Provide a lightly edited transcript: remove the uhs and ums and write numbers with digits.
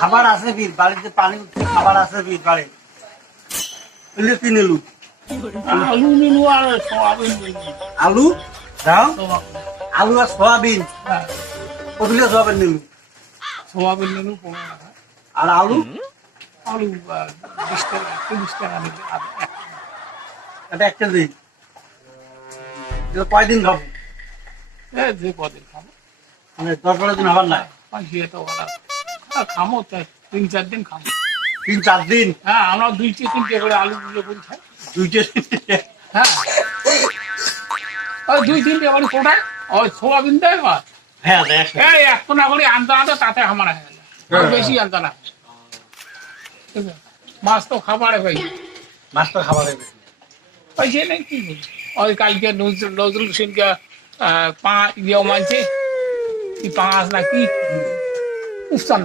খাবার আছে বীর বাড়িতে পানি উঠছে খাবার আছে বীর বাড়ি এলে কি নিলু আলু নিলু আর সোয়াবিন নিলু আলু দাও সোয়াবিন। আলু আর সয়াবিন হ্যাঁ, কতগুলো সয়াবিন নিলু সোয়াবিন নিলু 15 টাকা আর আলু আলু 20 টাকা 30 টাকা নিলে এটা 1 কেজি এটা কয়দিন খাবো যে কদিন খাবো মানে 10-12 দিন হবার না পাইছিয়ে তো ওরা খামো তো 3-4 দিন খামো 3-4 দিন হ্যাঁ আমরা 2-3টে করে আলু গুলো করে খাই দুইটা হ্যাঁ ওই 2-3টে বাড়ি কোটায় ওই সোয়াবিন দেয় বা হ্যাঁ দেখ এই 1 কোনা করে আনতে আনতে তাতে আমার হয়ে যায় আর বেশি আনতে না ঠিক আছে? মাছ তো খাবারে ভাই মাছটা খাবার হবে পয়সা নেই কি বলবো? ওই কালকে নজরুল সিংকে 5 মানছে কি 5 না কি উফসান